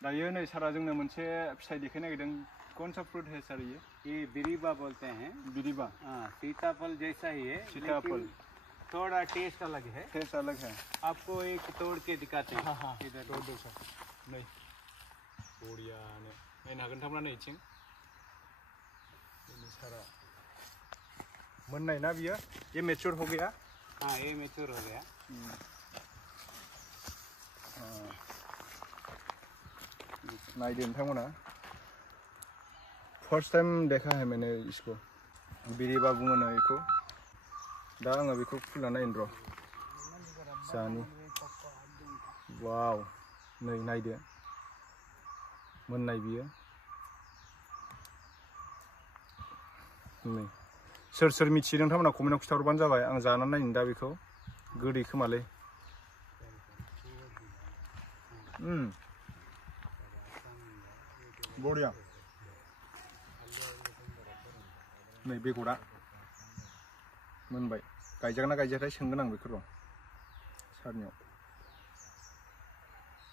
दायो नै सारा जोंनो मोनसे फिथाइ देखायनो नागिरदों कौन सा फ्रूट है सर ये बिरीबा बोलते हैं। बिरीबा। हाँ, सीताफल जैसा ही है, सीताफल थोड़ा टेस्ट अलग है। टेस्ट अलग है। आपको एक तोड़ के दिखाते हैं। हाँ इधर तोड़ दो सर नै बरियानो नायनो हागोन नोंथांमोना नै इथिं सारा मोननाय ना बियो ये मैच्योर हो गया। हाँ ये मैच्योर हो गया। नायदो नोंथांमोना फर्स्ट टाइम देखा है मैंने इसको बिरीबा बुङो ना बेखौ दा आङो बेखौ खुला नायनो र' जानि वाव नै नायदो मोननाय बियो नै सोर सोर मिथियो नोंथांमोना कमेन्टआव खिथाहरबानो जाबाय आं जानानै नायनो दा बेखौ गोदै खोमालै बरिया नै बेगरा मोनबाय गायजागोन ना गायजायाथाय सोंगोन आं बेखौ र' सारनियाव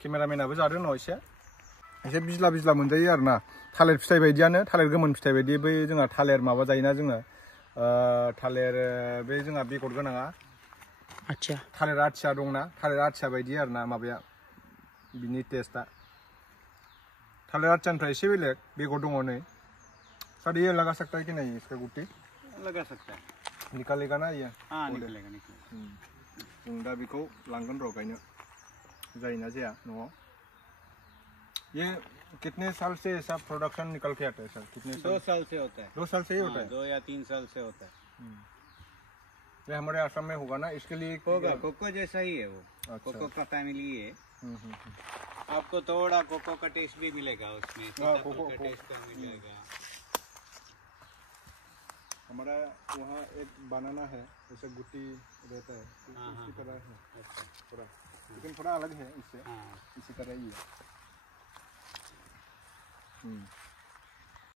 केमेरामेनाबो जादों न' एसे बिज्ला बिज्ला मोनजायो आरोना थालिर फिथाइ बायदियानो थालिर गोमोन फिथाइ बायदि बै जोंहा थालिर माबा जायोना जोङो थालिर बे जोंहा बेगर गोनाङा आच्छा थालिर आथिया दंना थालिर आथिया बायदि आरोना माबाया बिनि टेस्टआ थालिर आथियानिफ्राय एसे बेलेग बेगर दङ नै सर ये लगा सकता है कि नहीं इसका गुट्टी लगा सकता है निकालेगा ना ये हाँ निकलेगा निकलेगा जों दा बेखौ लांगोन र' गायनो जायोना जाया न'आव ये कितने साल से ऐसा प्रोडक्शन निकल के आता है सर कितने 2 साल से होता है 2 साल से ही होता है 2 या 3 साल से होता है ये हमारे आसाम में होगा ना इसके लिए होगा कोको जैसा ही है वो कोको का फैमिली है आपको थोड़ा कोको का टेस्ट भी मिलेगा उसमें कोको का टेस्ट मिलेगा हमारा वहाँ एक बनाना है जैसे गुट्टी रहता है इसी तरह है थोड़ा लेकिन थोड़ा अलग है इससे इसी तरह ही है